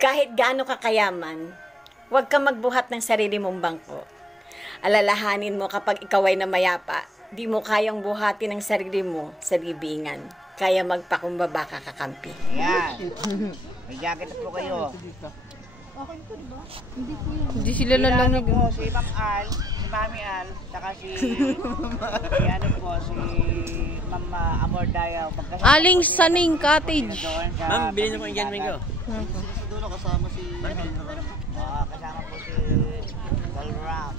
Kahit gaano ka kayaman, huwag kang magbuhat ng sarili mong bangko. Alalahanin mo kapag ikaw ay namayapa, di mo kayang buhatin ang sarili mo sa libingan. Kaya magpakumbaba ka kakampi. Yan. May jacket po kayo. Hindi sila lalamig. Po, si Ma'am Al, si Mami Al, saka si ano po, si Ma'am Amor Dayaw. Aling Saning Cottage. Ma'am, bilhin mo yung Jan Mingo. Doon kasama si kasama po si Galram.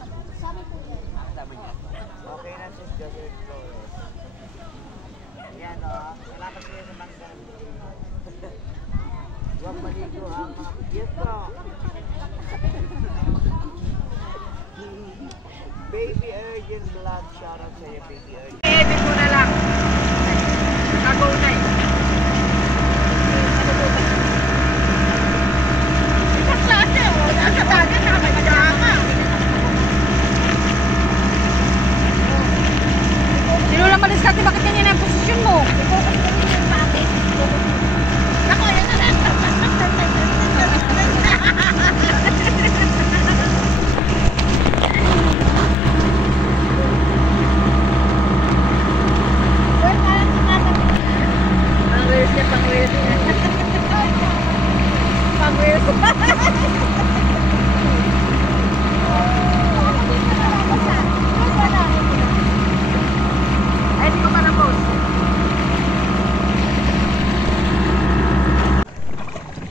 Okay na si Joseph Flores. Yan o, salamat kayo sa mga huwag maligo ang mga piyesta. Baby Urgent Blood, shoutout sa iyo, Baby Urgent. I-edit mo na lang. Nakago na eh. Isang klase o, nasa dagat na may nagahama. Sino lang maliskati, bakit ganyan ang posisyon mo? Ako, yan na lang.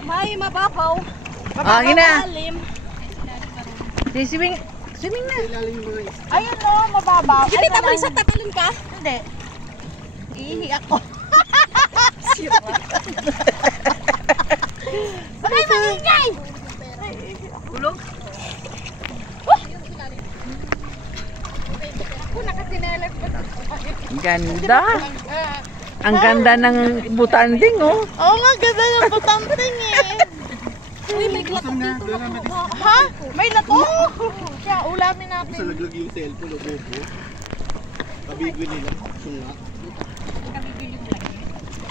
May mababaw. Hangin na. Swimming na. Ayun o, mababaw. Hindi tapos sa tatalon ka? Hindi. Iihi ako. Ay, maingay! Tulog? Ang ganda. Ang ganda ng butanding, oh. Oo nga, ganda yung patambing eh. Uy, may glatok dito. Ha? May lato? Kaya ulamin natin. Sa laglag yung cellphone o bobo. Kabigwi nila. Sunga.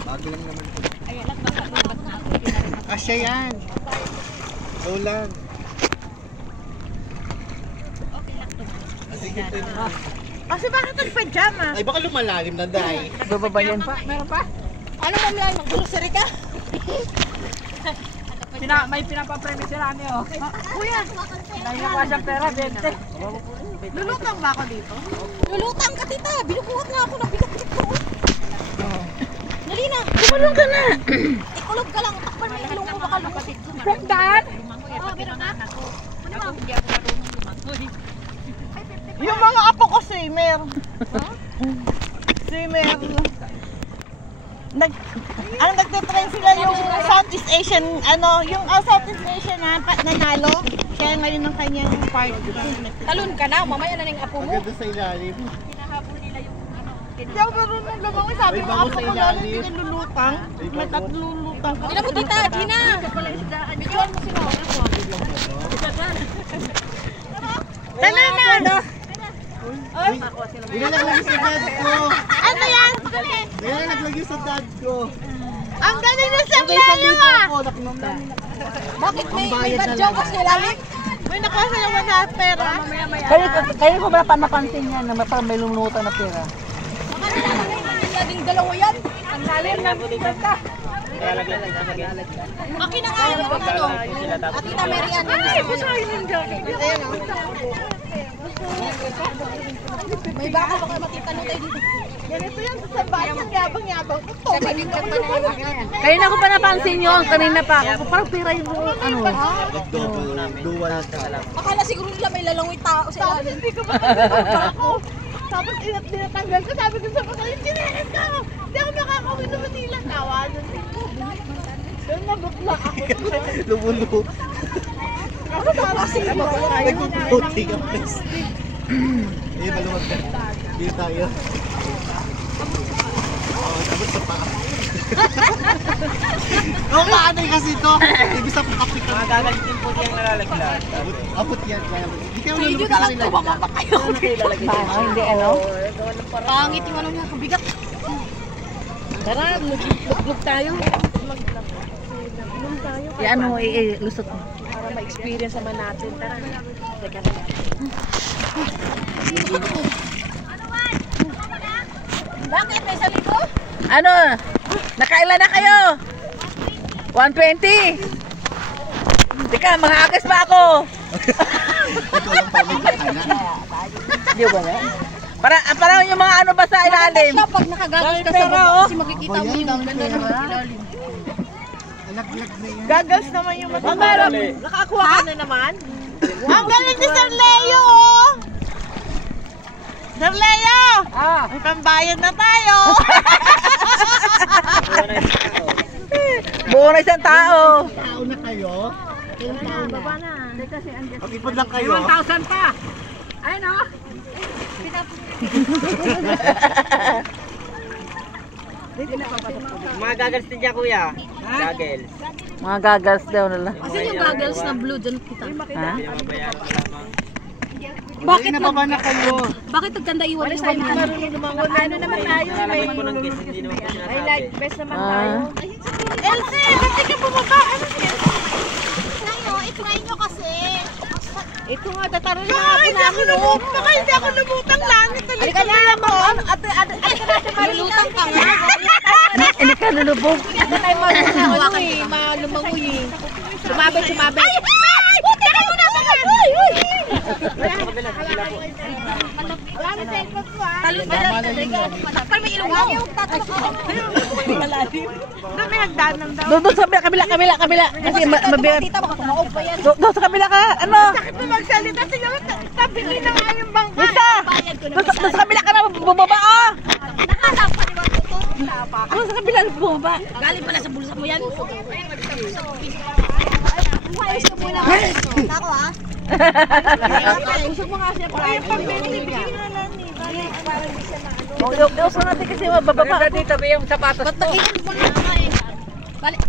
Bago lang naman ito. Asya yan. Ikaw lang. Sige, Kasi bakit nagpajama? ay baka lumalalim na dahil. Bababa yan pa. Meron pa? Ano mamlayan? Mag-grocery ka? May pinapapremi si Rani oh. Kuya, dahil na pa siyang pera, 20. Lulutang ba ako dito? Lulutang ka, tita. Binubuhat nga ako ng bigat ko. Dali na. Kumalong ka na. Ikulog ka lang. Takpan mo yung ilong mo baka lumapit. From that? Meron ka? Yung mga apo ko swimmer. Swimmer. Nagte-train sila yung Southeast Asian, yung Southeast Asian na nanalo. Kaya ngayon ng kanyang part. Talon ka na. Mamaya na ng apo mo. Maganda sa ilalim. Hindi ako marunong lumang. Sabi mo apo ko lalo hindi nilulutang. May tatlulutang ka. Ina mo, tita. Di na. Bidyoan mo sila. Tala na! Hindi naglagay sa dad ko. Ano yan? Hindi naglagay sa dad ko. Ang galing na sa Sabay sa playo dito ah! ko. Nakinamnan. Bakit may Bayad na badyo lang. ka sa ilalim? May nakasa naman na pera. Kayo ko ba napansin yan na may lumunutan na pera? Baka nilaging dalawa yan. Ang lalim ng ka. Akin na nga yung ano. At tita Mary Ann. Ay, basahin yung jacket. May baka baka matitanong tayo dito. Ganito yan sa bayan. Yabang-yabang. Ito. Kanina ko pa napansin yun. Kanina pa ako. Parang pera yung ano. Double. Dual ka. Akala siguro nila may lalangoy tao sa Tapos ilalim. hindi ko makakita ako. Tapos tinatanggal ko. Sabi ko sa pagkain, chinelas ka ako. Hindi ako makakawin na Manila. Tawanan ko. Doon nabukla ako. Lumulo. Ako tapos sige ba yan? Nagpuputi ka plastic. Eh, maluwag ka. Dito tayo. Tapos sa paa. Oo, kaanay kasi ito. Ibig sa pakapit ka. Magagalitin po diyang nalalaglag. Abot yan. Hindi kayo Video lulubog na sa lang ilalim. tumama pa kayo. Hindi ano? Pangit yung ano niya, kabigat. Tara, mag-vlog tayo. Ano, lusot mo. Para ma-experience naman natin. Tara. Teka. Bakit? May 1,000? Ano? Nakailan na kayo? 120? Teka, mga agas pa ako. Ikaw lang pa may kakana. Di ba na? Parang yung mga ano ba sa ilalim? Siya, pag nakagagas ka sa baba, kasi makikita mo yung ganda ng ilalim. Alaglag na yan. Gagas naman yung meron. Nakakuha ka na naman? Ang galing ni Sir Leo, oh! Sir Leo! May pambayad na tayo! Buo na isang tao. Tao na kayo? Mag-ipod lang kayo. 1,000 pa! Ayun, oh! Mga gagals din dyan, kuya. Gagals. Mga gagas daw nila. Kasi yung goggles na blue, dyan kita. Ha? Pinababayaran ko lamang. Bakit Nababa na kayo. Bakit nagkanda iwan yung mga Ano naman tayo? Nalalaman ko ng kiss, hindi naman po sinasabi. Best naman Ah. Elsie, ba't di ka bumaba? Ano siya? I-try nyo kasi. Ito nga, tataroy na nga po namin. Baka hindi ako lumutang langit. Halika na ako. Halika na siya Malutang ka nga. Hindi ka lulubog. Hindi tayo malumangoy eh. Malumangoy eh. Sumabay, sumabay. Ay! Buti ka muna! Talon pa dyan. Takpan may ilong mo. May hagdanan daw. Doon sa kabila. Kasi mabigat. Tita, baka tumaob pa yan. Doon sa kabila ka. Ano? Sakit mo magsalita. Siguro tabili na nga yung bangka. Isa! Doon sa kabila ka na bumaba, oh! Nakalap pa diba ito? Doon sa kabila bumaba. Galing pala sa bulsa mo yan. Ayos ka muna. Ako ah. Gusto mo nga siya pa. Yung pambili, bigyan na lang ni. Parang di siya na ano. Uso natin kasi mabababa. Dito ba yung sapatos mo? Ba't mo na nga eh. Balik.